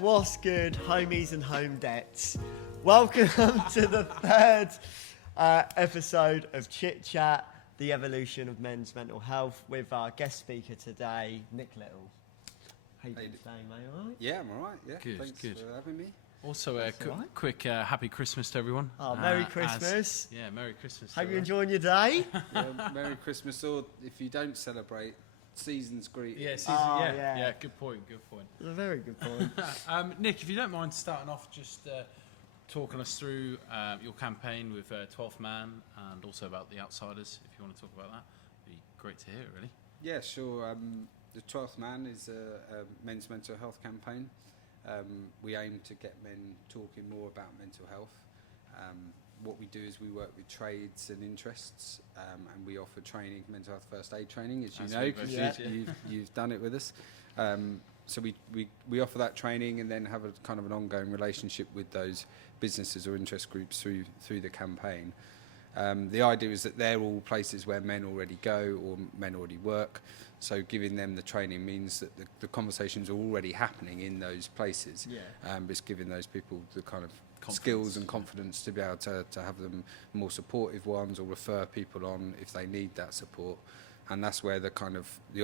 what's good, homies and home debts? Welcome to the third episode of Chit Chat, the evolution of men's mental health, with our guest speaker today, Nick Little. How you doing today, mate? All right? Yeah, I'm all right. Yeah, good, thanks good. for having me. Also, quick happy Christmas to everyone. Oh, Merry Christmas. Merry Christmas. Hope you're enjoying your day. Yeah, Merry Christmas, or if you don't celebrate, season's greeting. Yeah, good point. That's a very good point. Nick, if you don't mind starting off, just talking us through your campaign with 12th Man and also about the Outsiders, if you want to talk about that. It'd be great to hear, really. Yeah, sure. The 12th Man is a men's mental health campaign. We aim to get men talking more about mental health. What we do is we work with trades and interests, and we offer training, mental health first aid training, as you know, because you've done it with us. So we offer that training and then have a kind of an ongoing relationship with those businesses or interest groups through the campaign. The idea is that they're all places where men already go or men already work. So giving them the training means that the conversations are already happening in those places. But it's giving those people the kind of skills and confidence to be able to have them more supportive ones or refer people on if they need that support. And that's where the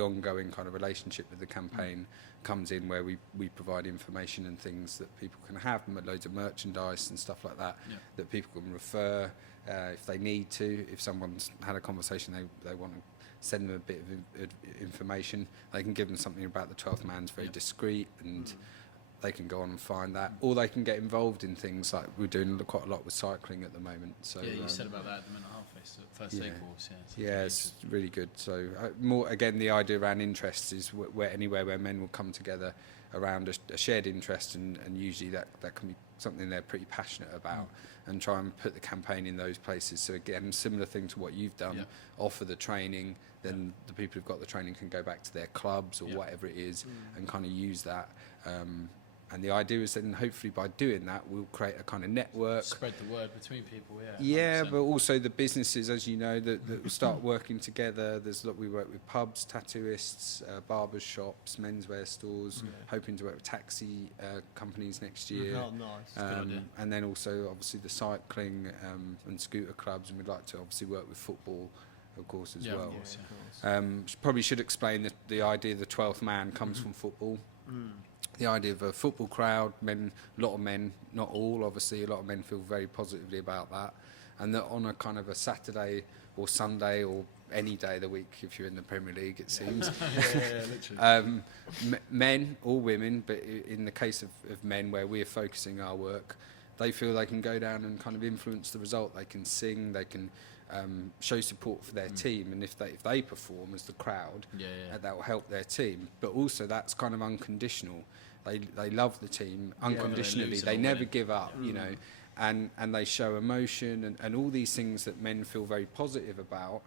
ongoing kind of relationship with the campaign comes in, where we provide information and things that people can have, loads of merchandise and stuff like that, that people can refer if they need to. If someone's had a conversation, they want to send them a bit of information, they can give them something about the 12th Man's very discreet, and they can go on and find that, or they can get involved in things like we're doing quite a lot with cycling at the moment. So you said about that at the mental health first aid course. It's really good. So more again, the idea around interests is anywhere where men will come together around a shared interest, and usually that can be something they're pretty passionate about, and try and put the campaign in those places. So again, similar thing to what you've done, offer the training, then the people who've got the training can go back to their clubs or whatever it is and kind of use that. And the idea is then hopefully by doing that, we'll create a kind of network. Spread the word between people, Yeah, 100%. But also the businesses, as you know, that will start working together. We work with pubs, tattooists, barbers shops, menswear stores, hoping to work with taxi companies next year. Oh, nice. Good idea. And then also, obviously, the cycling and scooter clubs. And we'd like to obviously work with football, of course, as well. Of course. Probably should explain that the idea of the 12th man comes from football. The idea of a football crowd, a lot of men, not all, obviously, a lot of men feel very positively about that. And that on a kind of a Saturday or Sunday or any day of the week, if you're in the Premier League, it seems. Literally. Men or women, but in the case of men where we're focusing our work, they feel they can go down and kind of influence the result. They can sing, they can show support for their team, and if they perform as the crowd, that will help their team. But also that's kind of unconditional. They love the team unconditionally. They never give up, you know, and they show emotion and all these things that men feel very positive about.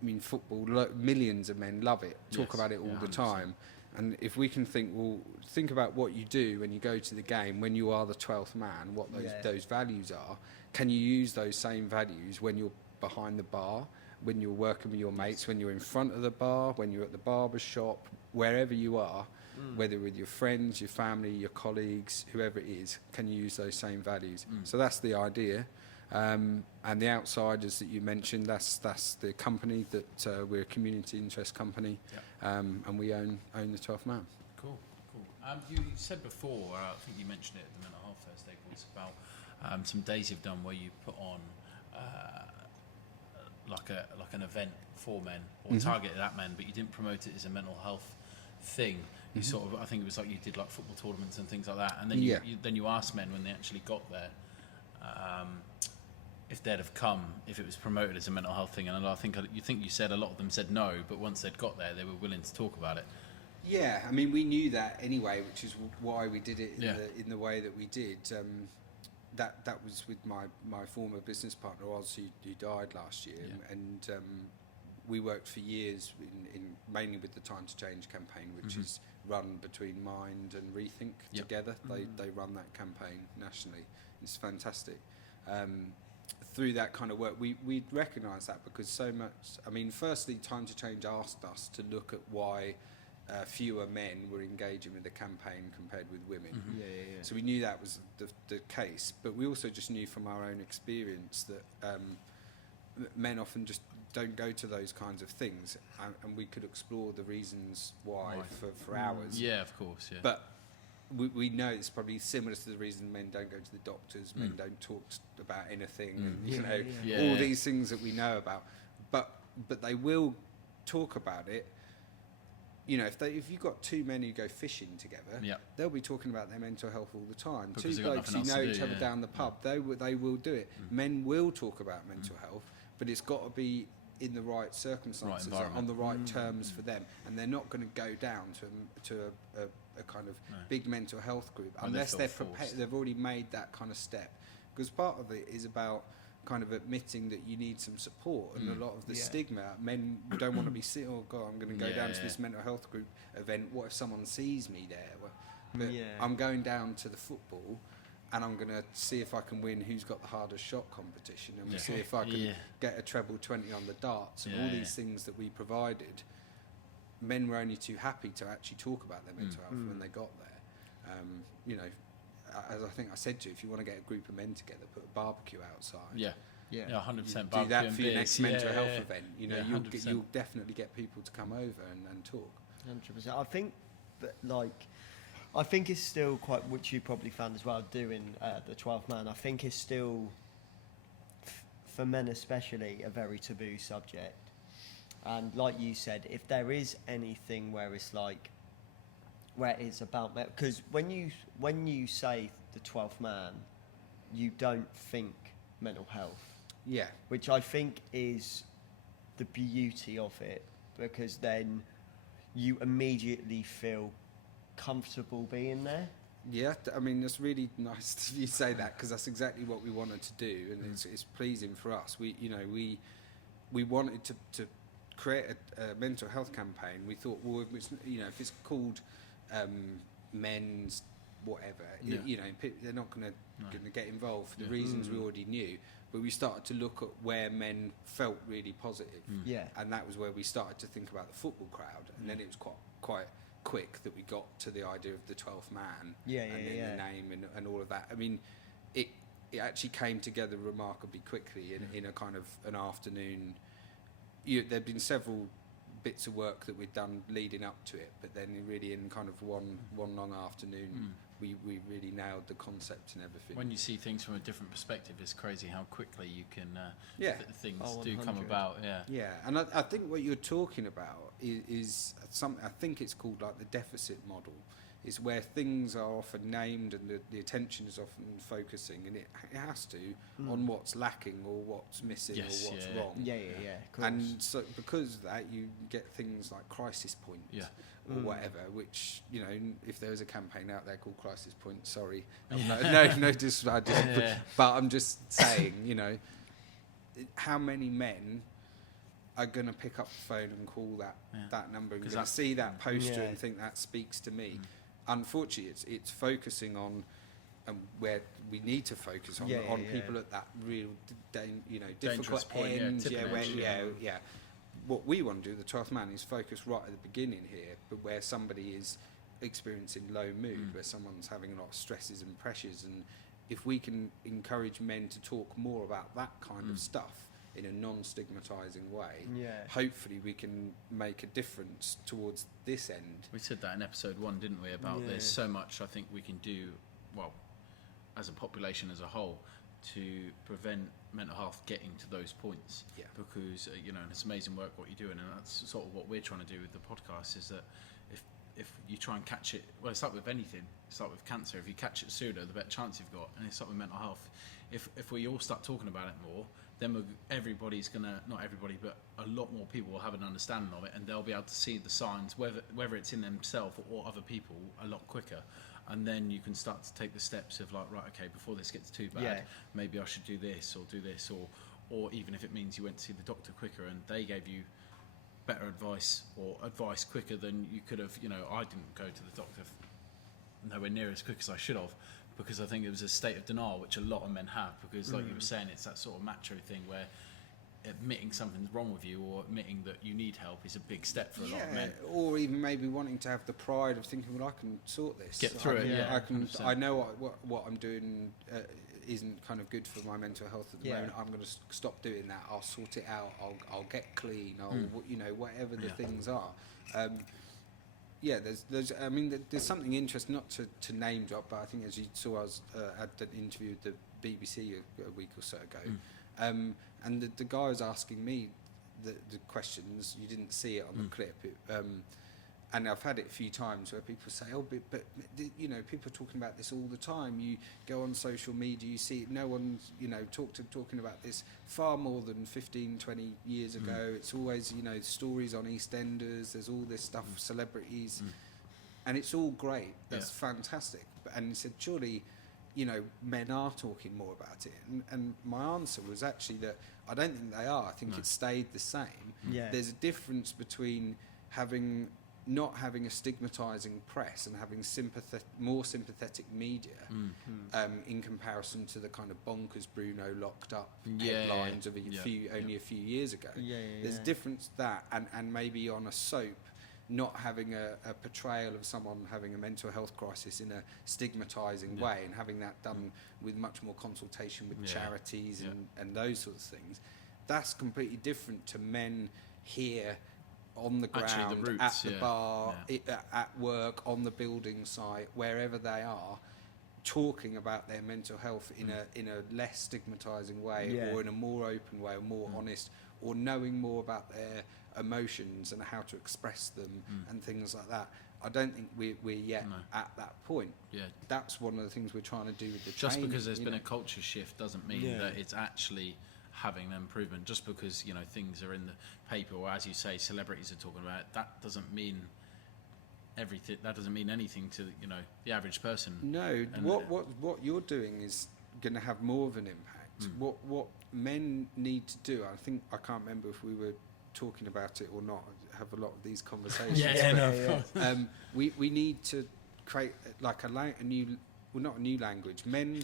I mean, football, millions of men love it, talk about it all the time. And if we can think about what you do when you go to the game, when you are the 12th man, what those values are. Can you use those same values when you're behind the bar, when you're working with your mates, when you're in front of the bar, when you're at the barber shop, wherever you are, whether with your friends, your family, your colleagues, whoever it is, can you use those same values? So that's the idea. And the Outsiders that you mentioned, that's the company that we're a community interest company, and we own the 12th Man. Cool. You said before, I think you mentioned it at the mental health first aid course, about some days you've done where you put on like an event for men or targeted at men, but you didn't promote it as a mental health thing. You sort of, I think it was like you did like football tournaments and things like that, and then you asked men when they actually got there if they'd have come if it was promoted as a mental health thing. And I think you said a lot of them said no, but once they'd got there, they were willing to talk about it. Yeah, I mean, we knew that anyway, which is why we did it in the way that we did. That was with my former business partner, Oz, who died last year, and we worked for years in mainly with the Time to Change campaign, which is run between Mind and Rethink together. They run that campaign nationally. It's fantastic. Through that kind of work, we recognised that because so much. I mean, firstly, Time to Change asked us to look at why fewer men were engaging with the campaign compared with women. Mm-hmm. So we knew that was the case, but we also just knew from our own experience that men often just don't go to those kinds of things, and we could explore the reasons why for hours. Yeah, of course, yeah. But we know it's probably similar to the reason men don't go to the doctors, men don't talk about anything, and all these things that we know about. But they will talk about it. You know, if you've got two men who go fishing together, they'll be talking about their mental health all the time. Because two blokes who know each other down the pub, they will do it. Men will talk about mental health, but it's got to be in the right circumstances, on the right terms for them, and they're not going to go down to a kind of big mental health group unless they're prepared. They've already made that kind of step, because part of it is about kind of admitting that you need some support, and a lot of the stigma, men don't want to be sitting, oh god, I'm going to go down to this mental health group event, what if someone sees me there? But I'm going down to the football and I'm going to see if I can win who's got the hardest shot competition, and we'll see if I can get a treble 20 on the darts, and all these things that we provided. Men were only too happy to actually talk about their mental health when they got there. You know, as I think I said to you, if you want to get a group of men together, put a barbecue outside. 100%. Do that for your next mental health event. You know, Yeah, you'll definitely get people to come over and talk. 100%. I think that, I think it's still quite, which you probably found as well doing the 12th man, I think it's still, for men especially, a very taboo subject. And like you said, if there is anything where it's where it's about, because when you say the 12th man, you don't think mental health. Yeah. Which I think is the beauty of it, because then you immediately feel comfortable being there. Yeah, I mean, it's really nice you say that, because that's exactly what we wanted to do, and it's pleasing for us. We wanted to create a mental health campaign. We thought, well, if it's called men's whatever, they're not going to get involved for the reasons we already knew. But we started to look at where men felt really positive, and that was where we started to think about the football crowd, and then it was quite quick that we got to the idea of the 12th man, the name and all of that. I mean, it actually came together remarkably quickly in a kind of an afternoon. There'd been several bits of work that we'd done leading up to it, but then really in kind of one long afternoon, we really nailed the concept and everything. When you see things from a different perspective, it's crazy how quickly you can things do 100. come about. And I think what you're talking about is something, I think it's called like the deficit model, is where things are often named and the attention is often focusing, and it has to on what's lacking or what's missing or what's wrong. Of course. And so because of that, you get things like crisis point or whatever, which, if there was a campaign out there called Crisis Point, sorry, no disrespect, but I'm just saying, how many men are going to pick up the phone and call that number and going to see that poster and think that speaks to me. Unfortunately, it's focusing on where we need to focus on people at that real difficult end. What we want to do, the 12th man, is focus right at the beginning here, but where somebody is experiencing low mood, where someone's having a lot of stresses and pressures, and if we can encourage men to talk more about that kind of stuff in a non-stigmatizing way, hopefully we can make a difference towards this end. We said that in episode 1, didn't we, about there's so much I think we can do, well, as a population as a whole, to prevent mental health getting to those points. Because and it's amazing work what you're doing, and that's sort of what we're trying to do with the podcast, is that if you try and catch it, well, it's like with anything, it's like with cancer, if you catch it sooner, the better chance you've got. And it's like with mental health, if we all start talking about it more, then everybody's gonna, not everybody, but a lot more people will have an understanding of it, and they'll be able to see the signs, whether it's in themselves or other people, a lot quicker. And then you can start to take the steps of like, right, okay, before this gets too bad, maybe I should do this, or even if it means you went to see the doctor quicker and they gave you better advice or advice quicker than you could have. I didn't go to the doctor nowhere near as quick as I should have, because I think it was a state of denial, which a lot of men have, because like you were saying, it's that sort of macho thing where admitting something's wrong with you or admitting that you need help is a big step for a lot of men. Or even maybe wanting to have the pride of thinking, well, I can sort this. Get through it. Yeah, I can. 100%. I know what I'm doing isn't kind of good for my mental health at the moment. I'm going to stop doing that. I'll sort it out. I'll get clean. Whatever the things are. There's something interesting, not to name drop, but I think as you saw, I had an interview with the BBC a week or so ago, and the guy was asking me the questions. You didn't see it on the clip, and I've had it a few times where people say, "Oh, but people are talking about this all the time. You go on social media, you see it. No one's talking about this far more than 15, 20 years ago. It's always stories on EastEnders. There's all this stuff, celebrities, and it's all great. That's fantastic." And he said, "Surely, men are talking more about it." And my answer was actually that I don't think they are. I think it's stayed the same. Yeah. There's a difference between not having a stigmatising press and having more sympathetic media in comparison to the kind of bonkers Bruno locked up headlines of a few years ago. There's a difference that and maybe on a soap not having a portrayal of someone having a mental health crisis in a stigmatising way and having that done with much more consultation with charities and those sorts of things. That's completely different to men here on the ground, at the bar, at work, on the building site, wherever they are, talking about their mental health in a less stigmatising way or in a more open way or more honest, or knowing more about their emotions and how to express them and things like that. I don't think we're yet at that point. Yeah, that's one of the things we're trying to do with the just training, because there's been a culture shift doesn't mean that it's actually having an improvement. Just because things are in the paper, or as you say, celebrities are talking about it, that doesn't mean everything. That doesn't mean anything to the average person. No, and what you're doing is going to have more of an impact. What men need to do, I can't remember if we were talking about it or not. I have a lot of these conversations. We need to create like a new, well, not a new language. Men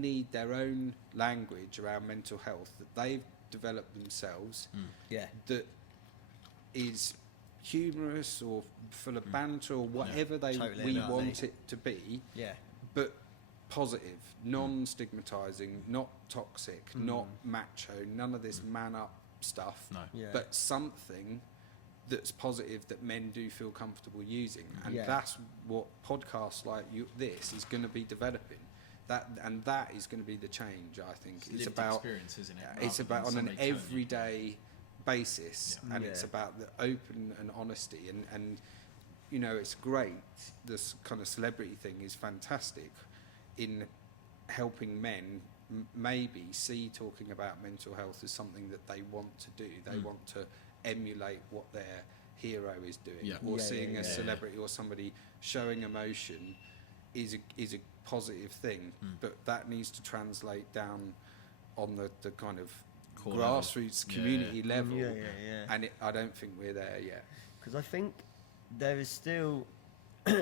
need their own language around mental health that they've developed themselves. That is humorous or full of banter or whatever we want it to be. But positive, non-stigmatizing, not toxic, not macho, none of this man up stuff, but something that's positive that men do feel comfortable using. And that's what podcasts like this is going to be developing. That is going to be the change, I think. It's about experience, isn't it? It's about on an everyday basis, and it's about the open and honesty. And it's great. This kind of celebrity thing is fantastic in helping men maybe see talking about mental health as something that they want to do. They want to emulate what their hero is doing, or seeing a celebrity or somebody showing emotion is a positive thing, but that needs to translate down on the kind of core grassroots community level. And I don't think we're there yet. Because I think there is still,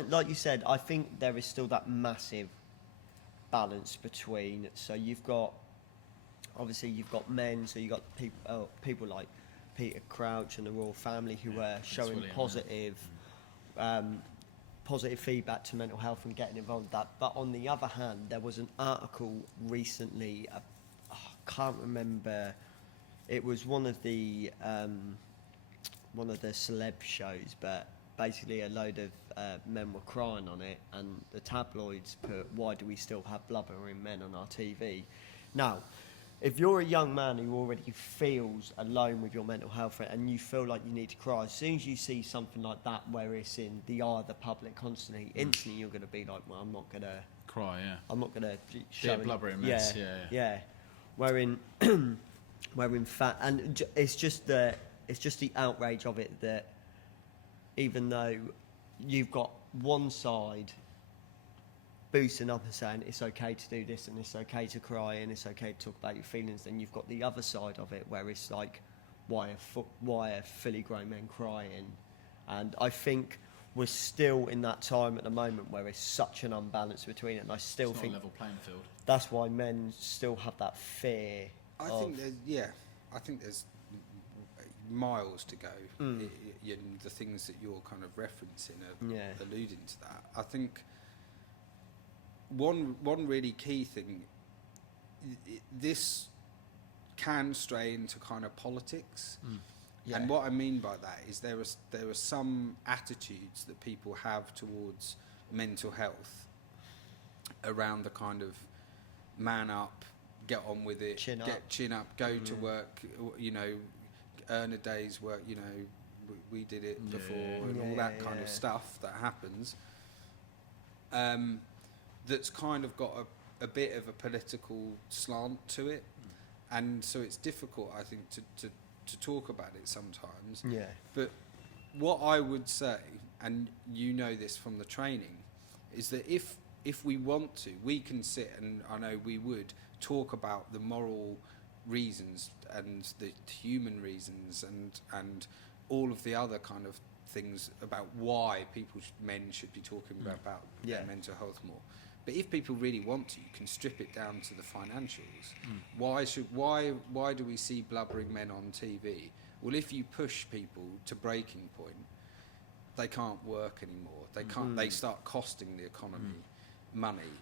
like you said, I think there is still that massive balance between. So you've got men. So you've got people like Peter Crouch and the Royal Family who were showing positive feedback to mental health and getting involved with that. But on the other hand, there was an article recently, I can't remember, it was one of the celeb shows, but basically a load of men were crying on it, and the tabloids put, "Why do we still have blubbering men on our TV?" Now, if you're a young man who already feels alone with your mental health and you feel like you need to cry, as soon as you see something like that where it's in the eye of the public constantly, instantly you're going to be like, well, I'm not going to cry, I'm not going to show a blubbering mess, Where in fact, and it's just the outrage of it that even though you've got one side boosting up and saying it's okay to do this and it's okay to cry and it's okay to talk about your feelings, then you've got the other side of it where it's like, why are fully grown men crying? And I think we're still in that time at the moment where it's such an unbalance between it, and I still think not a level playing field. That's why men still have that fear. I think I think there's miles to go in the things that you're kind of referencing are alluding to that. I think one really key thing, this can stray into kind of politics. And what I mean by that is there are some attitudes that people have towards mental health around the kind of man up, get on with it, chin up, go to work, you know, earn a day's work, you know, we did it before, and all that kind of stuff that happens. That's kind of got a bit of a political slant to it, and so it's difficult, I think, to talk about it sometimes. But what I would say, and you know this from the training, is that if we want to, we can sit, and I know we would, talk about the moral reasons and the human reasons and all of the other kind of things about why men should be talking about their mental health more. But if people really want to, you can strip it down to the financials. Why do we see blubbering men on TV? Well, if you push people to breaking point, they can't work anymore. They can't. They start costing the economy money.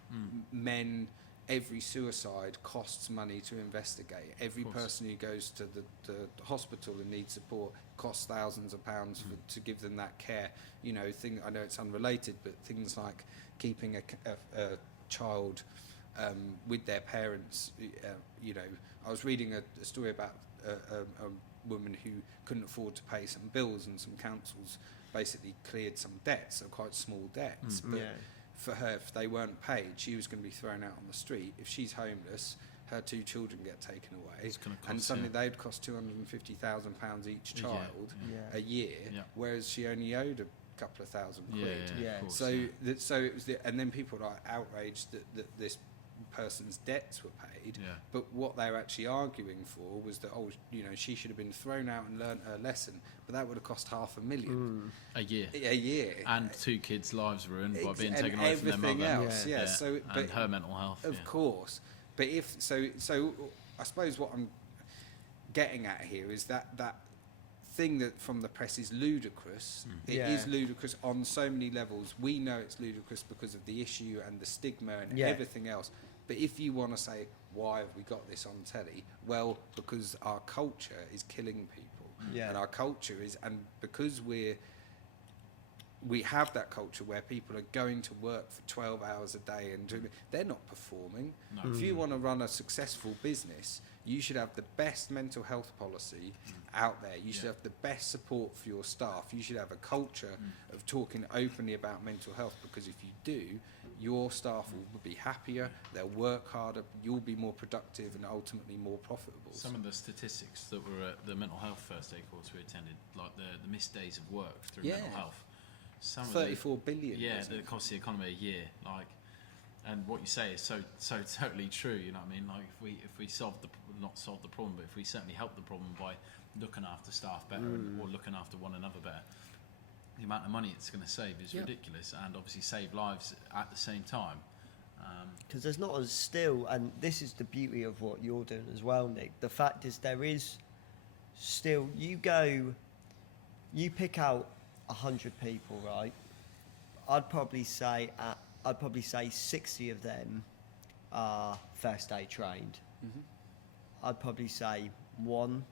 Men, every suicide costs money to investigate. Every person who goes to the hospital and needs support costs thousands of pounds to give them that care. You know, I know it's unrelated, but things like keeping a child with their parents. You know, I was reading a story about a woman who couldn't afford to pay some bills, and some councils basically cleared some debts, so quite small debts. But for her, if they weren't paid, she was going to be thrown out on the street. If she's homeless, her 2 children get taken away, and suddenly they'd cost £250,000 each child a year, whereas she only owed a couple of thousand quid. So it was and then people are outraged that this person's debts were paid, but what they were actually arguing for was that, she should have been thrown out and learnt her lesson, but that would have cost £500,000 a year, and 2 kids' lives ruined by being taken away from their mother. Else, So, and her mental health, of course. But if so, I suppose what I'm getting at here is that thing that from the press is ludicrous. It is ludicrous on so many levels. We know it's ludicrous because of the issue and the stigma and everything else. But if you want to say, why have we got this on telly? Well, because our culture is killing people. And our culture is, and because we have that culture where people are going to work for 12 hours a day and they're not performing. If you want to run a successful business, you should have the best mental health policy out there. You should have the best support for your staff. You should have a culture of talking openly about mental health, because if you do, your staff will be happier, they'll work harder, you'll be more productive and ultimately more profitable. Some of the statistics that were at the mental health first aid course we attended, like the missed days of work through mental health. 34 billion. That costs the economy a year. And what you say is so totally true. You know what I mean? Like if we not solve the problem, but if we certainly help the problem by looking after staff better or looking after one another better, the amount of money it's going to save is ridiculous, and obviously save lives at the same time. Because there's not a still, and this is the beauty of what you're doing as well, Nick. The fact is there is still, you pick out 100 people, right? I'd probably say 60 of them are first aid trained. I'd probably say 1,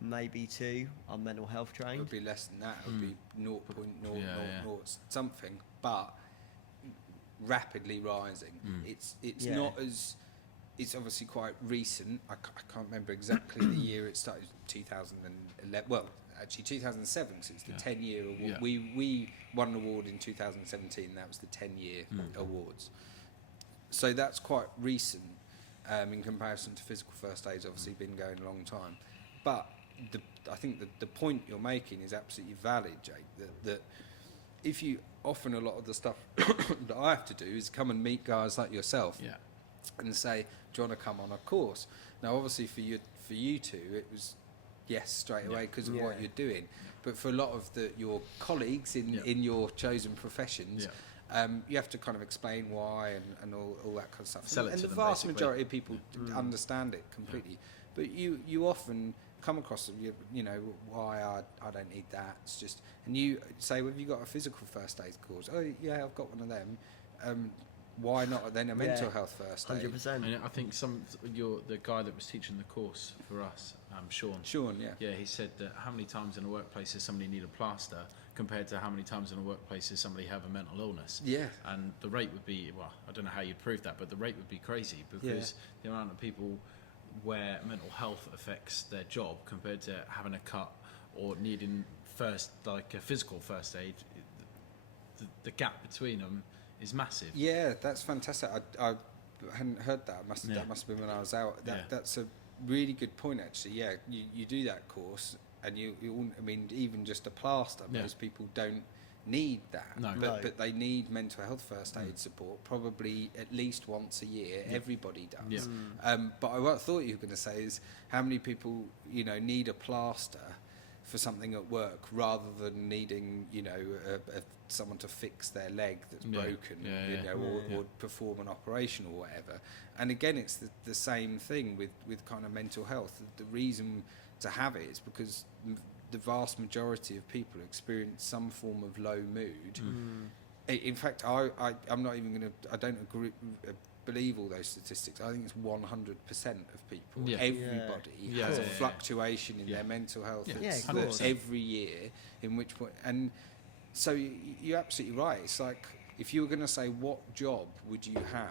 maybe 2 are mental health trained. It would be less than that. It would be 0.000 something, but rapidly rising. It's not as, it's obviously quite recent. I can't remember exactly the year it started. 2011. Well, actually 2007, because it's the 10-year award. We won an award in 2017. That was the 10-year awards. So that's quite recent in comparison to physical first aid's obviously been going a long time. But I think the point you're making is absolutely valid, Jake. That if you, often a lot of the stuff that I have to do is come and meet guys like yourself and say, do you want to come on a course? Now, obviously for you two, it was yes straight away because of what you're doing. But for a lot of your colleagues in your chosen professions, you have to kind of explain why and all that kind of stuff. Sell it and to the them, vast basically. majority of people understand it completely. but you often come across you know why I don't need that. It's just, and you say, well, have you got a physical first aid course? Oh yeah, I've got one of them. Why not then a mental health first aid? 100%. And I think the guy that was teaching the course for us, Sean. Sean, Yeah, he said that how many times in a workplace does somebody need a plaster compared to how many times in a workplace does somebody have a mental illness? Yeah. And the rate would be, well, I don't know how you'd prove that, but the rate would be crazy because the amount of people where mental health affects their job compared to having a cut or needing like a physical first aid, the gap between them is massive. Yeah, that's fantastic. I hadn't heard that. That must have been when I was out. That's a really good point, actually. Yeah, you do that course, and I mean, even just a plaster, most people don't need that. No. But they need mental health first aid support, probably at least once a year. Everybody does. But what I thought you were going to say is how many people, you know, need a plaster for something at work rather than needing, you know, someone to fix their leg that's broken, or perform an operation or whatever. And again, it's the same thing with kind of mental health. The reason to have it is because the vast majority of people experience some form of low mood. In fact, I'm not even going to. I don't believe all those statistics. I think it's 100% of people. Everybody has a fluctuation in their mental health every year. In which point, and so you're absolutely right. It's like if you were going to say what job would you have,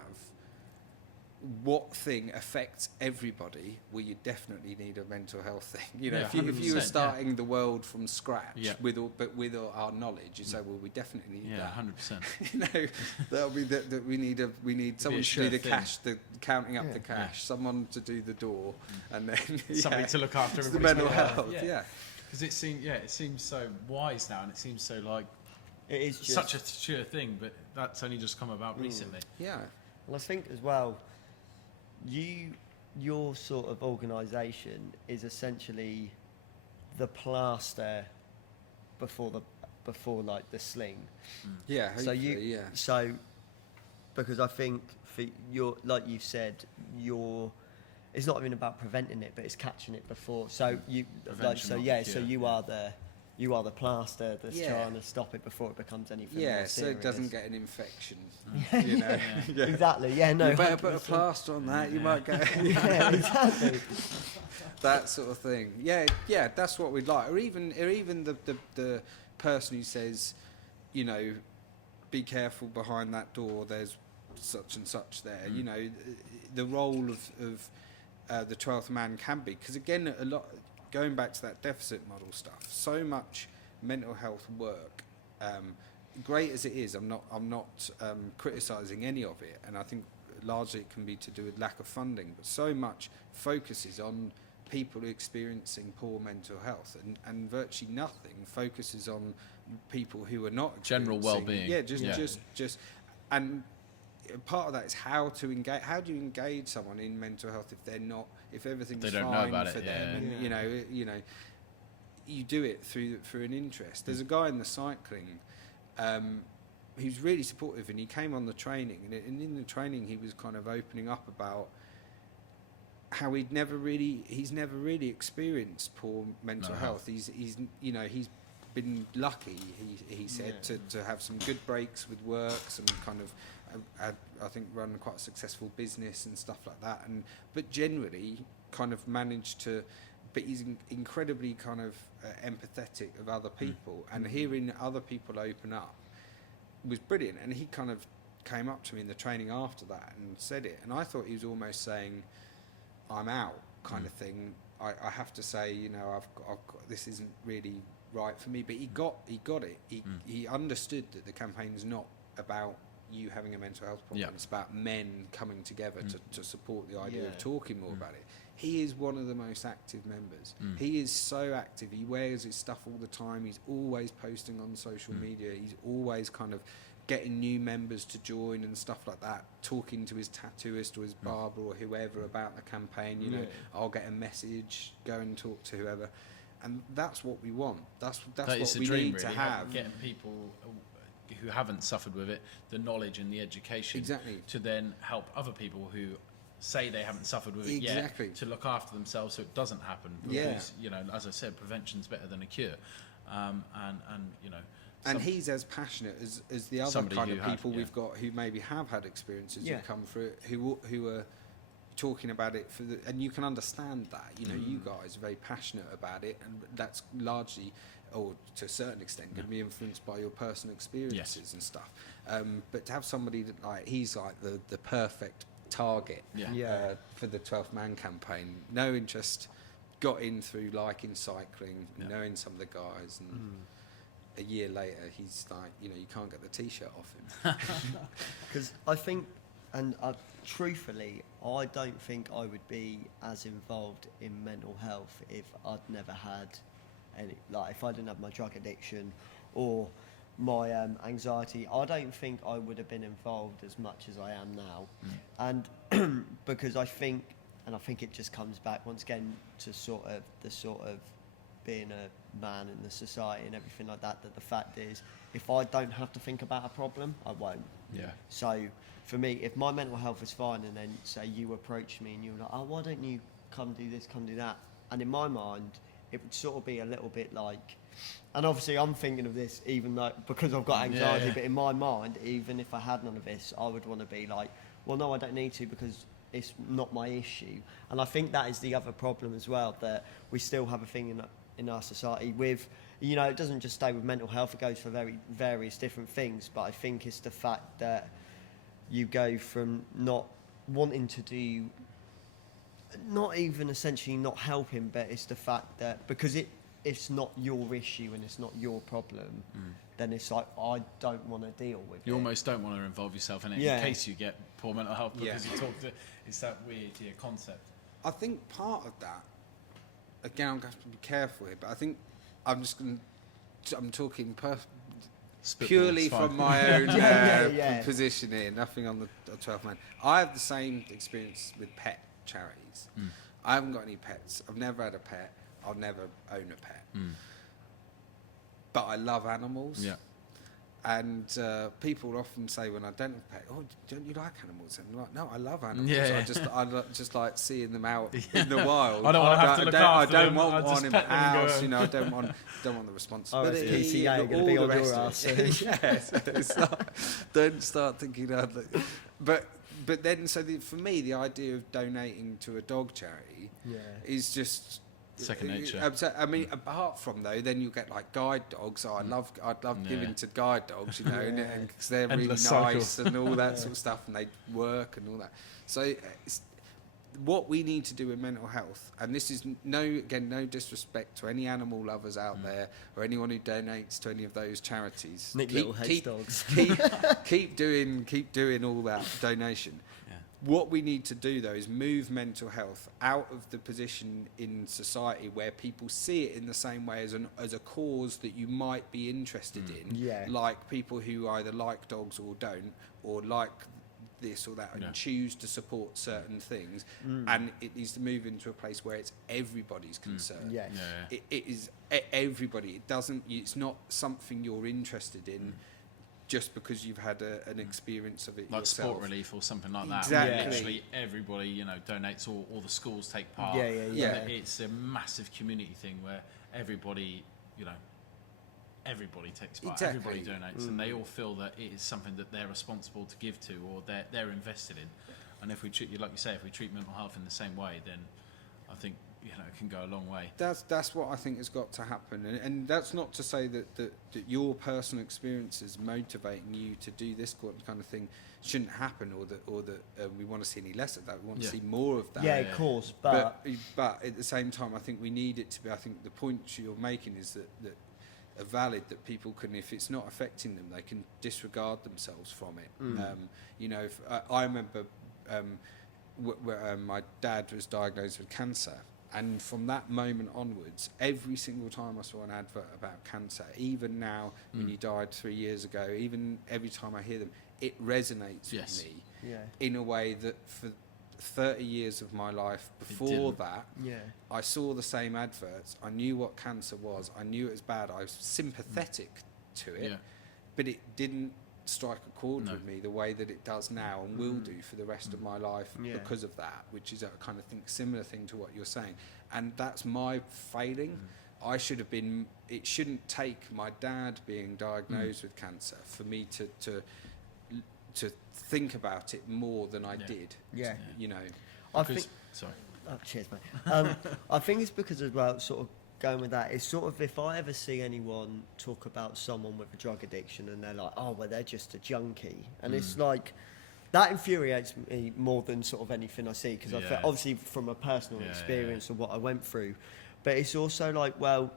what thing affects everybody? Well, you definitely need a mental health thing. You know, if you were starting the world from scratch with all our knowledge, you say, well, we definitely need that. 100%. You know, that'll be that we need someone to do the cash, the counting up the cash, someone to do the door, and then somebody to look after the mental health. Because it seems so wise now, and it seems so like it is just such a sure thing, but that's only just come about recently. Yeah. Well, I think as well, your sort of organisation is essentially the plaster before like the sling. Yeah. So because I think for your, like you said, it's not even about preventing it, but it's catching it before. So you are the plaster that's trying to stop it before it becomes anything more serious. So it doesn't get an infection. You know? Exactly. Yeah. No. You better put a plaster on that. You might get. Exactly. That sort of thing. Yeah. That's what we'd like. Or even the person who says, you know, be careful behind that door. There's such and such there. You know, the role of the 12th man can be, because again, a lot. Going back to that deficit model stuff, so much mental health work, great as it is, I'm not criticising any of it, and I think largely it can be to do with lack of funding, but so much focuses on people experiencing poor mental health, and virtually nothing focuses on people who are not general well-being. Just and part of that is how to engage. How do you engage someone in mental health if they're not? If everything's fine for them, and you know, you do it through an interest. There's a guy in the cycling, who's really supportive, and he came on the training, and in the training he was kind of opening up about how he's never really experienced poor mental health. He's been lucky, he said, to have some good breaks with work, some kind of I think run quite a successful business and stuff like that, but generally kind of managed to. But he's incredibly kind of empathetic of other people, and hearing other people open up was brilliant. And he kind of came up to me in the training after that and said it, and I thought he was almost saying, "I'm out," kind of thing. I have to say, you know, I've got this isn't really right for me. But he got it. He understood that the campaign's not about you having a mental health problem. It's about men coming together to support the idea of talking more about it. He is one of the most active members. He is so active. He wears his stuff all the time. He's always posting on social media. He's always kind of getting new members to join and stuff like that, talking to his tattooist or his barber or whoever about the campaign. You know, I'll get a message, go and talk to whoever. And that's what we want. That's what we need to have. Getting people who haven't suffered with it the knowledge and the education to then help other people who say they haven't suffered with it Exactly. yet, to look after themselves so it doesn't happen. Because, you know, as I said, prevention's better than a cure. And you know. And he's as passionate as the other Somebody kind of who had, people yeah. we've got who maybe have had experiences Yeah. who come through it, who are talking about it and you can understand that. You know, you guys are very passionate about it, and that's largely, or to a certain extent, going to be influenced by your personal experiences and stuff. But to have somebody that, like, he's like the perfect target for the 12th Man campaign. No interest, got in through liking cycling, knowing some of the guys, and a year later he's like, you know, you can't get the t-shirt off him. Because I think, and truthfully, I don't think I would be as involved in mental health if I'd never had any, like if I didn't have my drug addiction or my anxiety. I don't think I would have been involved as much as I am now. And because I think it just comes back once again to sort of being a man in the society and everything like that, that the fact is, if I don't have to think about a problem, I won't. Yeah. So for me, if my mental health is fine, and then say you approach me and you're like, oh, why don't you come do this, come do that? And in my mind, it would sort of be a little bit like, and obviously I'm thinking of this even though, because I've got anxiety, but in my mind, even if I had none of this, I would want to be like, well, no, I don't need to, because it's not my issue. And I think that is the other problem as well, that we still have a thing in our society with, you know, it doesn't just stay with mental health, it goes for very various different things, but I think it's the fact that you go from not wanting to do, not even essentially not helping, but it's the fact that because it's not your issue and it's not your problem, then it's like, I don't want to deal with it. You almost don't want to involve yourself in it in case you get poor mental health, because you talk to, it's that weird concept. I think part of that, again, I'm going to have to be careful here, but I think I'm talking purely from my own position here, nothing on the 12th Man. I have the same experience with pet charities. I haven't got any pets. I've never had a pet. I'll never own a pet. But I love animals. Yeah. And people often say when I don't have a pet, oh, don't you like animals? And I'm like, no, I love animals. Yeah. I just like seeing them out in the wild. I don't want to have to look after them. I don't want one in my house. You know, I don't want the responsibility. PCA going to be on your ass. Yes. It's like, don't start thinking that. But then, for me, the idea of donating to a dog charity is just second nature. I mean, apart from though, then you get like guide dogs. Oh, I'd love giving to guide dogs, you know, because they're really Endless nice cycle. and all that sort of stuff, and they work and all that. So what we need to do in mental health, and this is no disrespect to any animal lovers out there or anyone who donates to any of those charities. Little hedge dogs. keep doing all that donation. What we need to do, though, is move mental health out of the position in society where people see it in the same way as a cause that you might be interested in, like people who either like dogs or don't, or like this or that, and choose to support certain things. And it needs to move into a place where it's everybody's concern. It is everybody. It's not something you're interested in just because you've had an experience of it like yourself. Sport Relief or something like that. Exactly. Literally everybody, you know, donates, all the schools take part. It's a massive community thing where everybody, you know, everybody takes part, everybody donates, and they all feel that it is something that they're responsible to give to, or they're invested in. And if we treat, like you say, if we treat mental health in the same way, then I think, you know, it can go a long way. That's what I think has got to happen, and that's not to say that your personal experiences motivating you to do this kind of thing shouldn't happen, or that we want to see any less of that. We want to see more of that. Yeah, of course, but at the same time, I think we need it to be. I think the point you're making is that are valid, that people can, if it's not affecting them, they can disregard themselves from it. You know, I remember my dad was diagnosed with cancer. And from that moment onwards, every single time I saw an advert about cancer, even now when he died 3 years ago, even every time I hear them, it resonates with me in a way that for 30 years of my life before that, I saw the same adverts. I knew what cancer was. I knew it was bad. I was sympathetic to it, but it didn't strike a chord with me the way that it does now and will do for the rest of my life because of that, which is a kind of similar thing to what you're saying. And that's my failing. I should have been. It shouldn't take my dad being diagnosed with cancer for me to think about it more than I did. Yeah. You know. I think. Sorry. Oh, cheers, mate. I think it's because as well, sort of going with that, it's sort of if I ever see anyone talk about someone with a drug addiction and they're like, oh, well, they're just a junkie, and it's like. That infuriates me more than sort of anything I see, because I feel, obviously from a personal experience of what I went through, but it's also like, well,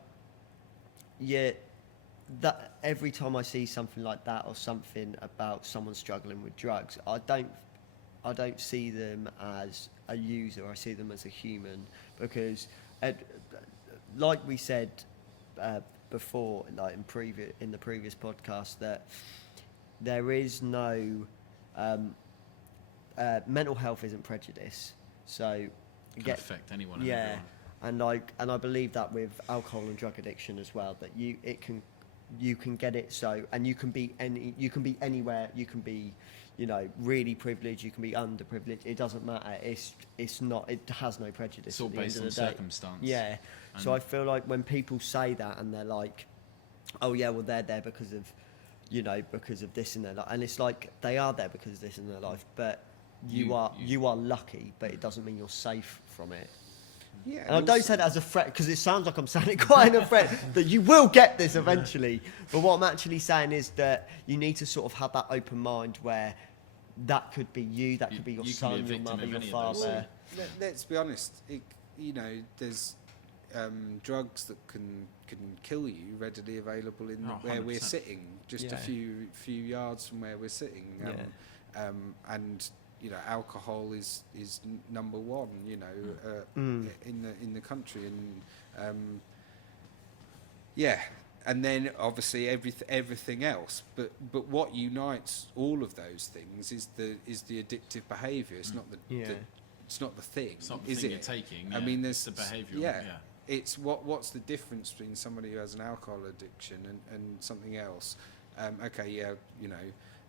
that every time I see something like that or something about someone struggling with drugs, I don't see them as a user. I see them as a human, because, like we said before, like in the previous podcast, that there is no. Mental health isn't prejudice, so it can affect anyone. And everyone. and I believe that with alcohol and drug addiction as well, that you can get it, so, and you can be anywhere, you can be, you know, really privileged, you can be underprivileged, it doesn't matter. It's not, it has no prejudice. It's all based on circumstance. Yeah. And so I feel like when people say that and they're like, oh yeah, well they're there because of, you know, because of this in their life, and it's like they are there because of this in their life, but you are lucky, but it doesn't mean you're safe from it. Yeah, and I don't say that as a threat, because it sounds like I'm sounding quite a threat that you will get this eventually. But what I'm actually saying is that you need to sort of have that open mind where that could be you, that could be your son, your mother, your father. Let's be honest. You know, there's drugs that can kill you readily available in where we're sitting, just a few yards from where we're sitting. And you know, alcohol is number one. You know, in the country, and and then obviously everything else. But what unites all of those things is the addictive behaviour. It's not it's not the thing. It's not the is thing it? you're taking. I mean, there's the behaviour. Yeah. It's what's the difference between somebody who has an alcohol addiction and something else? You know,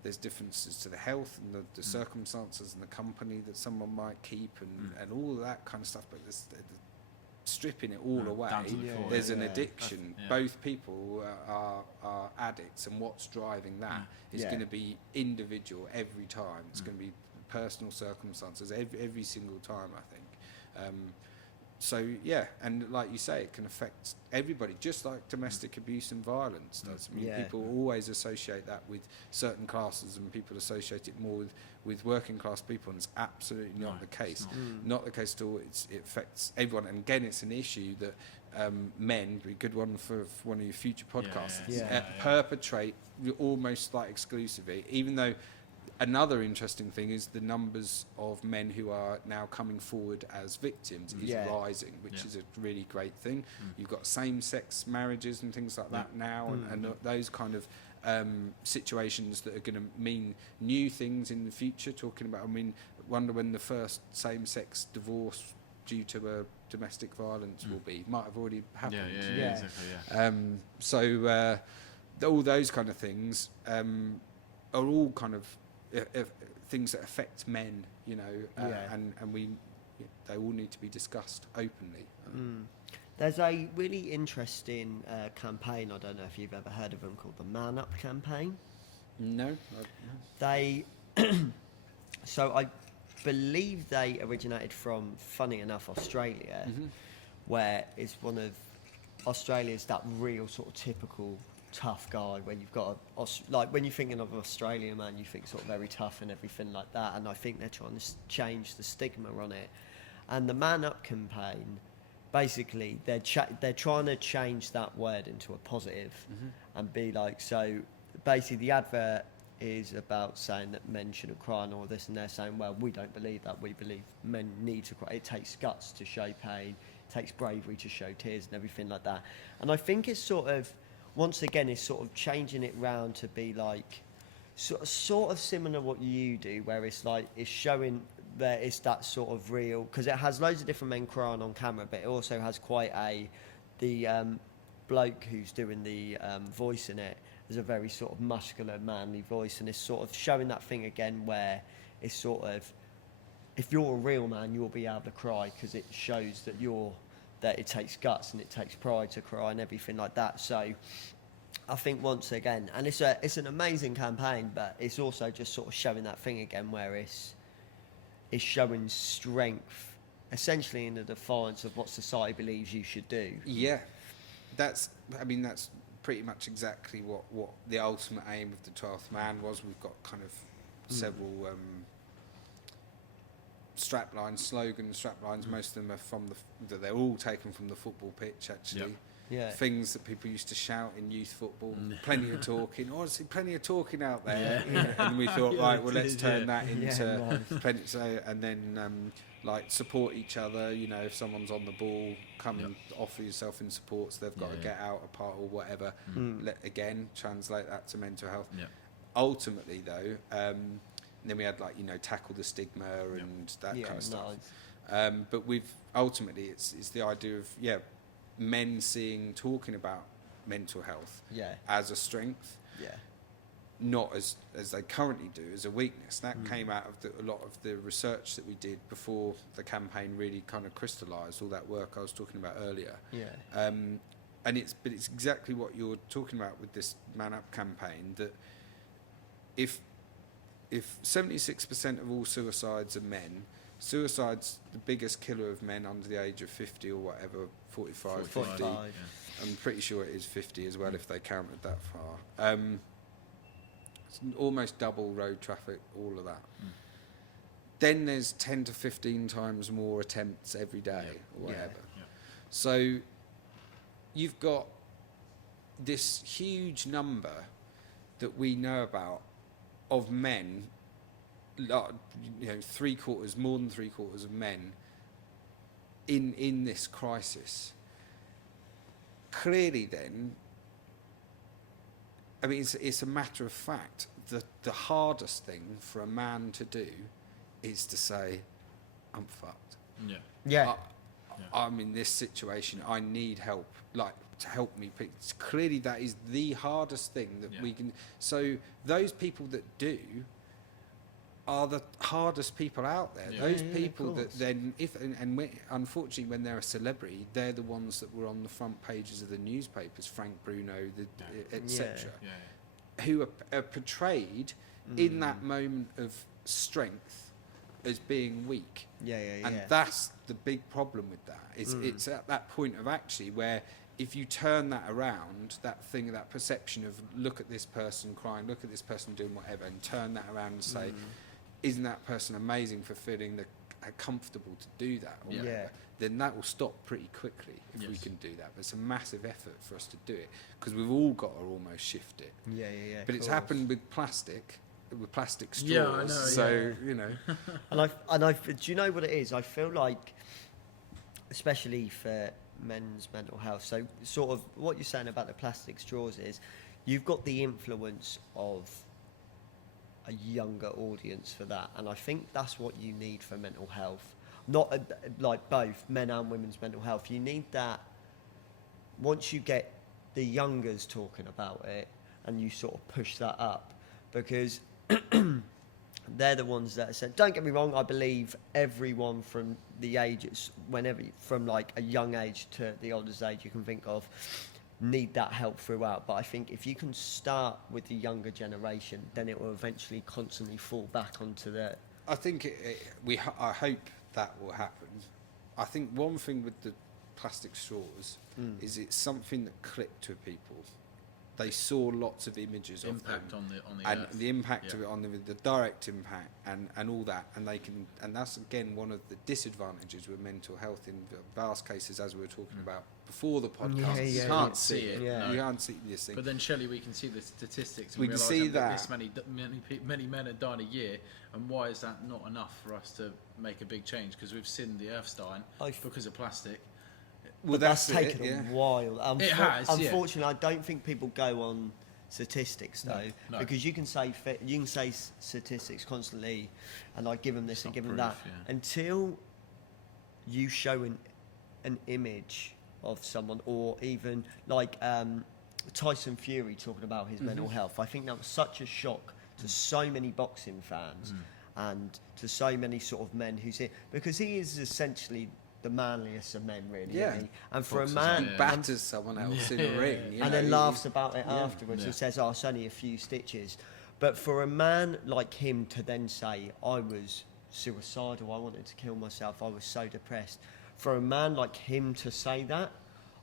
there's differences to the health and the circumstances and the company that someone might keep and all of that kind of stuff. But stripping it all away, there's an addiction. Both people are addicts, and what's driving that is going to be individual every time. It's going to be personal circumstances every single time, I think. So and like you say, it can affect everybody, just like domestic abuse and violence does. I mean, people always associate that with certain classes, and people associate it more with working class people, and it's absolutely not the case. Not the case at all. It affects everyone, and again, it's an issue that men, a good one for one of your future podcasts, perpetrate almost like exclusively, even though. Another interesting thing is the numbers of men who are now coming forward as victims is rising, which is a really great thing. You've got same-sex marriages and things like that now, and those kind of situations that are going to mean new things in the future. Talking about, I mean, wonder when the first same-sex divorce due to a domestic violence will be. Might have already happened. Exactly. So all those kind of things are all kind of things that affect men, you know, and they all need to be discussed openly. There's a really interesting campaign, I don't know if you've ever heard of them, called the Man Up campaign. No. They so I believe they originated from, funny enough, Australia, where it's one of Australia's that real sort of typical tough guy, where you've got like when you're thinking of an Australian man, you think sort of very tough and everything like that, and I think they're trying to change the stigma on it. And the Man Up campaign, basically they're trying to change that word into a positive, and be like, so basically the advert is about saying that men shouldn't cry and all this, and they're saying, well, we don't believe that, we believe men need to cry, it takes guts to show pain, it takes bravery to show tears and everything like that. And I think it's sort of, once again, it's sort of changing it round to be like sort of similar to what you do, where it's like it's showing that it's that sort of real, because it has loads of different men crying on camera, but it also has quite the bloke who's doing the voice in it is a very sort of muscular, manly voice, and it's sort of showing that thing again where it's sort of, if you're a real man, you'll be able to cry because it shows that it takes guts and it takes pride to cry and everything like that. So I think once again, and it's an amazing campaign, but it's also just sort of showing that thing again where it's showing strength, essentially in the defiance of what society believes you should do. Yeah, that's pretty much exactly what the ultimate aim of the 12th Man was. We've got kind of several straplines. Most of them are they're all taken from the football pitch, actually. Yep. Yeah. Things that people used to shout in youth football. Plenty of talking. Honestly, plenty of talking out there. Yeah. And we thought, right, well, let's turn that into plenty. So, and then like support each other. You know, if someone's on the ball, come and offer yourself in support. So they've got to get out apart or whatever. Again, translate that to mental health. Yep. Ultimately, though, then we had like tackle the stigma and that kind of stuff. Nice. But ultimately it's the idea of men talking about mental health as a strength, not as they currently do as a weakness. That came out of a lot of the research that we did before the campaign really kind of crystallised all that work I was talking about earlier. And it's exactly what you're talking about with this Man Up campaign, that if 76% of all suicides are men, suicide's the biggest killer of men under the age of 50 or whatever, 45, 50. Yeah. I'm pretty sure it is 50 as well if they counted that far. It's almost double road traffic, all of that. Then there's 10 to 15 times more attempts every day or whatever. So you've got this huge number that we know about of men, more than three quarters of men in this crisis. Clearly then, I mean, it's a matter of fact that the hardest thing for a man to do is to say, I'm fucked. I'm in this situation, I need help, to help me. Clearly that is the hardest thing that we can. So those people that do are the hardest people out there. Those people that then, unfortunately, when they're a celebrity, they're the ones that were on the front pages of the newspapers, Frank Bruno, etc., who are portrayed in that moment of strength as being weak. And that's the big problem with that. It's at that point of actually where, if you turn that around, that perception of look at this person crying, look at this person doing whatever, and turn that around and say, isn't that person amazing for feeling comfortable to do that? Or whatever, then that will stop pretty quickly if we can do that. But it's a massive effort for us to do it because we've all got to almost shift it. But it's happened with plastic straws. Yeah, I know. So and I do you know what it is? I feel like, especially for men's mental health, so sort of what you're saying about the plastic straws is you've got the influence of a younger audience for that, and I think that's what you need for mental health, not like both men and women's mental health. You need that once you get the youngers talking about it and you sort of push that up, because they're the ones that said, don't get me wrong, I believe everyone from the ages, from like a young age to the oldest age you can think of, need that help throughout. But I think if you can start with the younger generation, then it will eventually constantly fall back onto the... I think I hope that will happen. I think one thing with the plastic straws is it's something that clicked to people. They saw lots of images of them, on the and earth. the impact of it on the direct impact and all that, and that's again one of the disadvantages with mental health in vast cases, as we were talking about before the podcast. You can't see it. You can't see this thing. But then, Shelley, we can see the statistics. And we can see that this many men are dying a year, and why is that not enough for us to make a big change? Because we've seen the Earth's dying because of plastic. Well, that's taken a while. It has. Unfortunately, I don't think people go on statistics though, because you can say statistics constantly, and I give them this and give them that until you show an image of someone, or even like Tyson Fury talking about his mental health. I think that was such a shock to so many boxing fans and to so many sort of men who see, because he is essentially the manliest of men, really. Yeah. Isn't he? And for Boxes, a man, yeah. batters someone else in a ring, you and know, then laughs about it yeah. afterwards and says, "Oh, it's only a few stitches." But for a man like him to then say, "I was suicidal, I wanted to kill myself, I was so depressed," for a man like him to say that,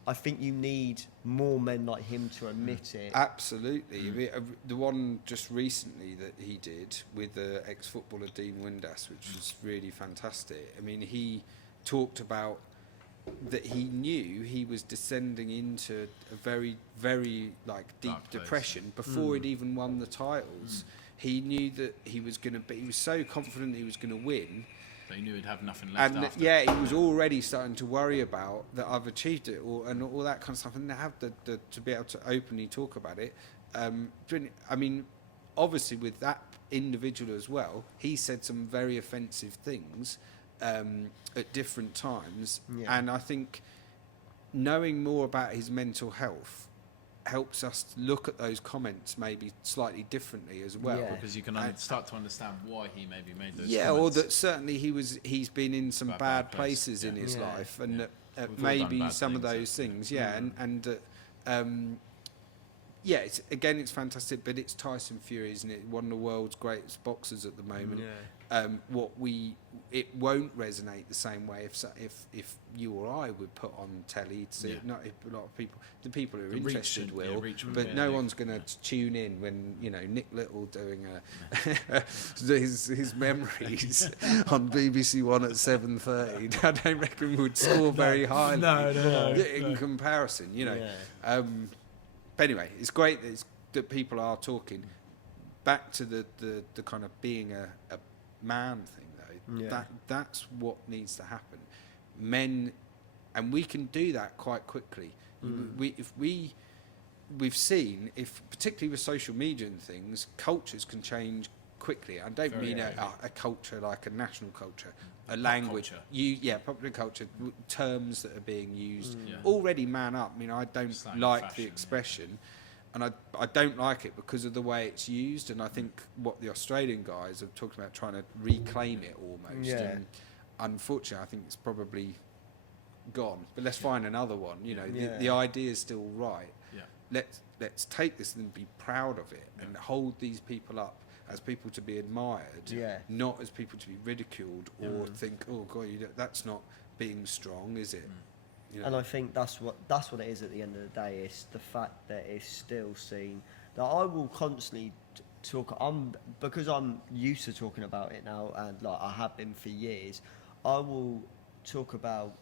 I think you need more men like him to admit it. Absolutely. The one just recently that he did with the ex-footballer Dean Windass, which was really fantastic. I mean, he talked about that he knew he was descending into a very, very like deep Dark place. depression before he'd even won the titles. He knew that he was going to be. He was so confident he was going to win. They knew he'd have nothing left And after. he was already starting to worry about that I've achieved it, and all that kind of stuff. And to have to be able to openly talk about it. I mean, obviously with that individual as well, he said some very offensive things at different times, and I think knowing more about his mental health helps us look at those comments maybe slightly differently as well. Because you can start to understand why he maybe made those or comments. that certainly he's been in some bad places in his life, and that We've all done maybe bad some of things, those things, it's fantastic, but it's Tyson Fury, isn't it? One of the world's greatest boxers at the moment. It won't resonate the same way if you or I would put on telly to see it. Not if a lot of people, the people who are interested will, but no one's going to tune in when Nick Little doing his memories on BBC One at 7:30. I don't reckon would score very highly in comparison. But anyway, it's great that people are talking. Back to the kind of being a man thing, though. That's what needs to happen. Men, and we can do that quite quickly. We've seen, particularly with social media and things, cultures can change quickly. I don't mean a culture like a national culture, a language. Popular culture, terms that are being used. Already man up. I mean, I don't like the expression. And I don't like it because of the way it's used, and I think what the Australian guys have talked about, trying to reclaim it almost. And unfortunately, I think it's probably gone. But let's find another one. The idea is still right. Let's take this and be proud of it, and hold these people up as people to be admired, not as people to be ridiculed or think, oh God, that's not being strong, is it? And I think that's what it is at the end of the day. It's the fact that it's still seen that I will constantly talk. Because I'm used to talking about it now, and like I have been for years. I will talk about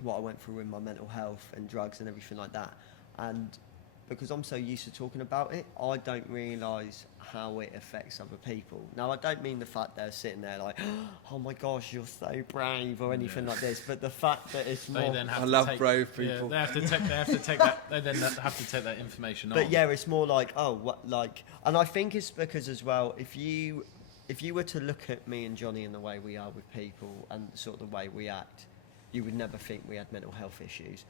what I went through with my mental health and drugs and everything like that. And because I'm so used to talking about it, I don't realise how it affects other people. Now, I don't mean the fact they're sitting there like, oh my gosh, you're so brave or anything like this, but the fact that it's more... I love brave people. They have to take that. They then have to take that information on. But it's more like, and I think it's because as well, if you were to look at me and Johnny in the way we are with people and sort of the way we act, you would never think we had mental health issues,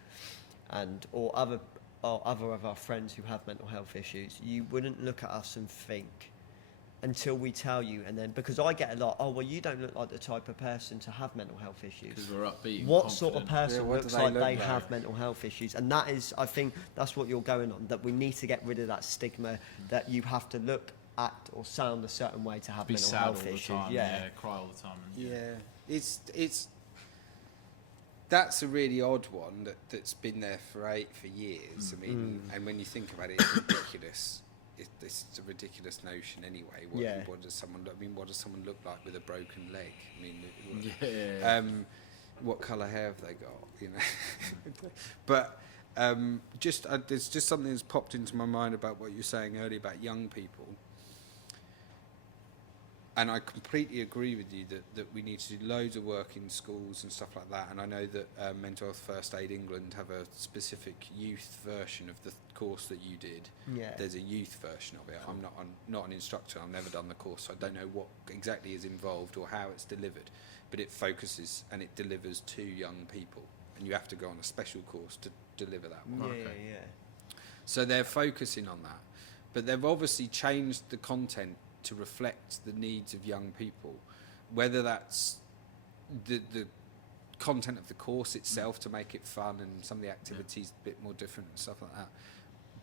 or other of our friends who have mental health issues. You wouldn't look at us and think until we tell you, and then because I get a lot, oh well, you don't look like the type of person to have mental health issues. Because we're upbeat. What sort of person looks like they like? have mental health issues? And that is, I think, that's what you're going on. That we need to get rid of that stigma that you have to look, act, or sound a certain way to have be mental sad health all the issues. time, cry all the time. It's that's a really odd one that's been there for years. I mean, and when you think about it, it's ridiculous. It's a ridiculous notion anyway. What does someone look? I mean, what does someone look like with a broken leg? I mean, what colour hair have they got? But there's just something that's popped into my mind about what you were saying earlier about young people. And I completely agree with you that we need to do loads of work in schools and stuff like that. And I know that Mental Health First Aid England have a specific youth version of the course that you did. Yeah. There's a youth version of it. I'm not an instructor. I've never done the course, so I don't know what exactly is involved or how it's delivered. But it focuses and it delivers to young people. and you have to go on a special course to deliver that one. Yeah. So they're focusing on that, but they've obviously changed the content to reflect the needs of young people, whether that's the content of the course itself to make it fun and some of the activities a bit more different and stuff like that.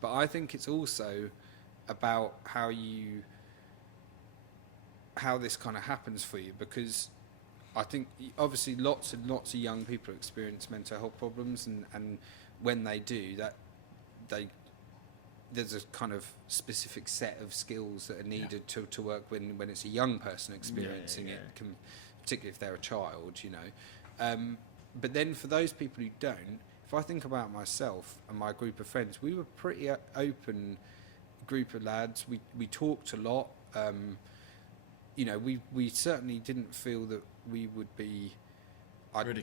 But I think it's also about how this kind of happens for you, because I think obviously lots and lots of young people experience mental health problems, and when they do that, there's a kind of specific set of skills that are needed to work when it's a young person experiencing it, particularly if they're a child, you know. But then for those people who don't, if I think about myself and my group of friends, we were a pretty open group of lads. We talked a lot. You know, we certainly didn't feel that we would be...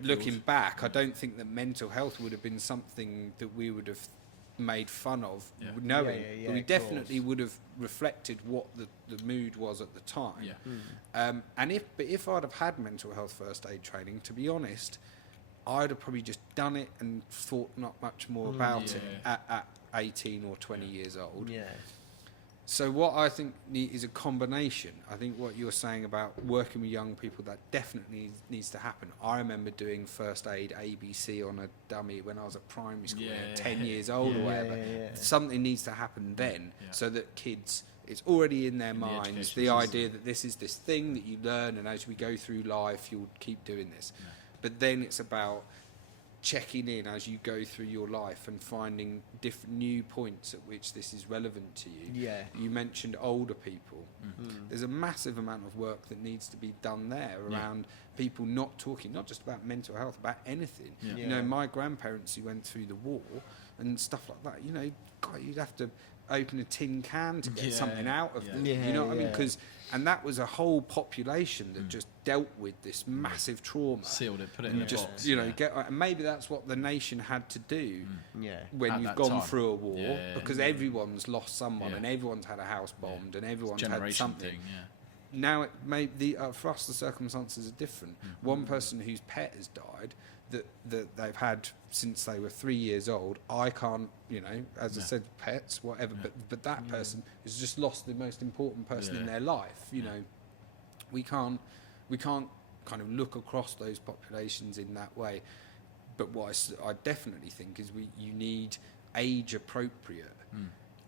looking back, I don't think that mental health would have been something that we would have made fun of, knowing. But we definitely would have reflected what the mood was at the time. And if I'd have had mental health first aid training, to be honest, I'd have probably just done it and thought not much more about it at 18 or 20 years old. So what I think is a combination. I think what you're saying about working with young people, that definitely needs to happen. I remember doing first aid ABC on a dummy when I was at primary school, 10 years old or whatever. Something needs to happen then, so that kids, it's already in their minds, the idea that this is this thing that you learn, and as we go through life, you'll keep doing this. But then it's about checking in as you go through your life and finding different new points at which this is relevant to you. You mentioned older people. There's a massive amount of work that needs to be done there around people not talking, not just about mental health, about anything. You know, my grandparents who went through the war and stuff like that, you know, God, you'd have to open a tin can to get something out of them. You know what I mean? And that was a whole population that just dealt with this massive trauma. Sealed it, put it in a box. You know, and maybe that's what the nation had to do when you've gone through a war, because everyone's lost someone and everyone's had a house bombed and everyone's had something. Now, for us, the circumstances are different. One person whose pet has died, that they've had since they were 3 years old, I can't, you know, as I said, pets, whatever, but that person has just lost the most important person in their life. You know, we can't kind of look across those populations in that way. But what I definitely think is you need age appropriate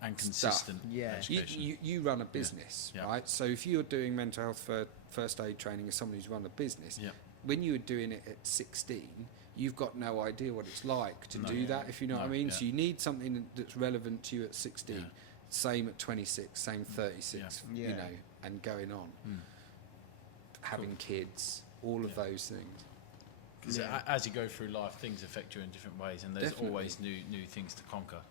and consistent education. You run a business, right? So if you're doing mental health for first aid training as someone who's run a business, when you were doing it at 16, you've got no idea what it's like to do that, if you know what I mean. So you need something that's relevant to you at 16, same at 26, same 36, you know, and going on. Having kids, all of those things. Because as you go through life, things affect you in different ways, and there's always new things to conquer.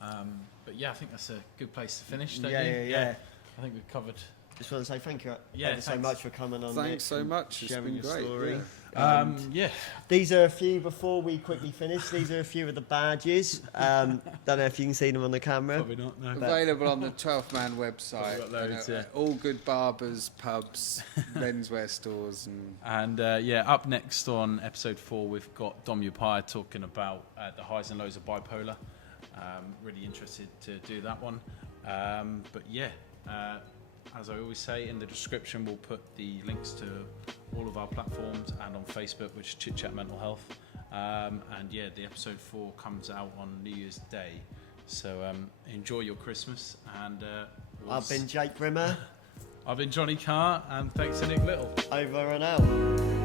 But I think that's a good place to finish. Don't you? I think we've covered. Just want to say thank you ever so much for coming on. Thanks so much. It's been great. Story. These are a few, before we quickly finish, these are a few of the badges. Don't know if you can see them on the camera. Probably not, no. Available on the 12th Man website. Loads, all good barbers, pubs, menswear stores. And up next on episode 4, we've got Dom Uppiah talking about the highs and lows of bipolar. Really interested to do that one. As I always say, in the description we'll put the links to all of our platforms, and on Facebook, which is Chit Chat Mental Health. The episode 4 comes out on New Year's Day. So enjoy your Christmas. And I've been Jake Rimmer. I've been Johnny Carr, and thanks to Nick Little. Over and out.